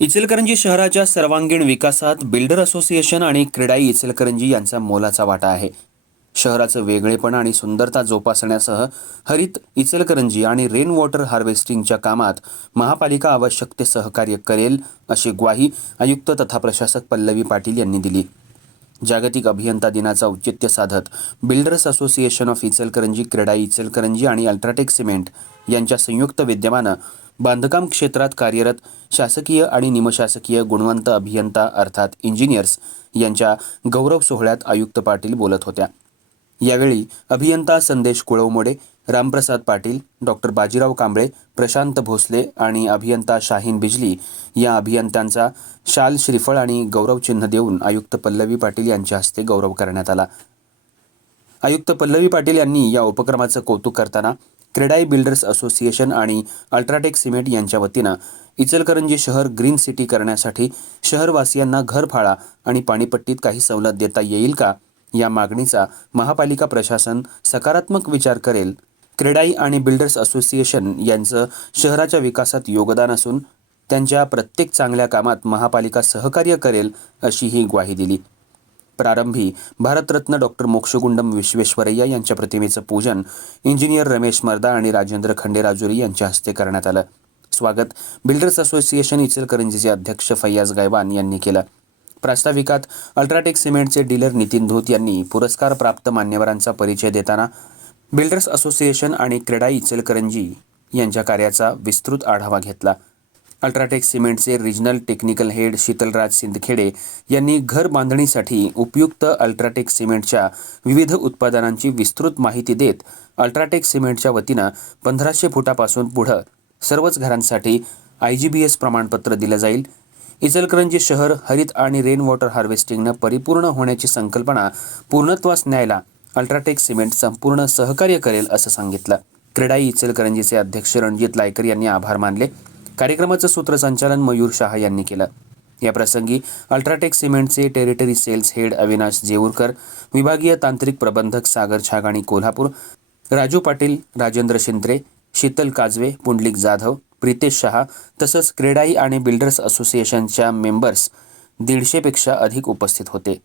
इचलकरंजी शहराच्या सर्वांगीण विकासात बिल्डर असोसिएशन आणि क्रीडाई इचलकरंजी यांचा मोलाचा वाटा आहे. शहराचं वेगळेपण आणि सुंदरता जोपासण्यासह हरित इचलकरंजी आणि रेन वॉटर हार्वेस्टिंगच्या कामात महापालिका आवश्यक ते सहकार्य करेल अशी ग्वाही आयुक्त तथा प्रशासक पल्लवी पाटील यांनी दिली. जागतिक अभियंता दिनाचं औचित्य साधत builders association of Ichalkaranji CREDAI Ichalkaranji आणि अल्ट्राटेक सिमेंट यांच्या संयुक्त विद्यमानं बांधकाम क्षेत्रात कार्यरत शासकीय आणि निमशासकीय गुणवंत अभियंता अर्थात इंजिनियर्स यांच्या गौरव सोहळ्यात आयुक्त पाटील बोलत होत्या. यावेळी अभियंता संदेश कुळवमोडे रामप्रसाद पाटील डॉक्टर बाजीराव कांबळे प्रशांत भोसले आणि अभियंता शाहीन बिजली या अभियंत्यांचा शाल श्रीफळ आणि गौरवचिन्ह देऊन आयुक्त पल्लवी पाटील यांच्या हस्ते गौरव करण्यात आला. आयुक्त पल्लवी पाटील यांनी या उपक्रमाचं कौतुक करताना क्रेडाई बिल्डर्स असोसिएशन आणि अल्ट्राटेक सिमेंट यांच्या वतीनं इचलकरंजी शहर ग्रीन सिटी करण्यासाठी शहरवासियांना घरफाळा आणि पाणीपट्टीत काही सवलत देता येईल का? या मागणीचा महापालिका प्रशासन सकारात्मक विचार करेल. क्रेडाई आणि बिल्डर्स असोसिएशन यांचं शहराच्या विकासात योगदान असून त्यांच्या प्रत्येक चांगल्या कामात महापालिका सहकार्य करेल अशी ही ग्वाही दिली. प्रारंभी भारतरत्न डॉक्टर मोक्षगुंडम विश्वेश्वरय्या यांच्या प्रतिमेचं पूजन इंजिनियर रमेश मर्दा आणि राजेंद्र खंडेराजुरी यांच्या हस्ते करण्यात आलं. स्वागत बिल्डर्स असोसिएशन इचलकरंजीचे अध्यक्ष फैयाज गायवान यांनी केलं. प्रास्ताविकात अल्ट्राटेक सिमेंटचे डीलर नितीन धूत यांनी पुरस्कार प्राप्त मान्यवरांचा परिचय देताना बिल्डर्स असोसिएशन आणि क्रेडाई इचलकरंजी यांच्या कार्याचा विस्तृत आढावा घेतला. अल्ट्राटेक सिमेंटचे regional technical head Sheetalraj Sindkhede यांनी घर बांधणीसाठी उपयुक्त अल्ट्राटेक सिमेंटच्या विविध उत्पादनांची विस्तृत माहिती देत अल्ट्राटेक सिमेंटच्या वतीनं पंधराशे फुटापासून पुढं सर्वच घरांसाठी आय जी बी एस प्रमाणपत्र दिलं जाईल. इचलकरंजी शहर हरित आणि रेन वॉटर हार्वेस्टिंगनं परिपूर्ण होण्याची संकल्पना पूर्णत्वास न्यायला अल्ट्राटेक सिमेंट संपूर्ण सहकार्य करेल असं सांगितलं. क्रीडाई इचलकरंजीचे अध्यक्ष रणजित लायकर यांनी आभार मानले. कार्यक्रमाचं सूत्रसंचालन मयूर शहा यांनी केलं. या प्रसंगी अल्ट्राटेक सिमेंटचे territory sales head Avinash Jeurkar विभागीय तांत्रिक प्रबंधक सागर छागाणी कोल्हापूर राजू पाटील राजेंद्र शिंत्रे शीतल काजवे पुंडलिक जाधव प्रितेश शहा तसंच क्रेडाई आणि बिल्डर्स असोसिएशनच्या मेंबर्स दीडशेपेक्षा अधिक उपस्थित होते.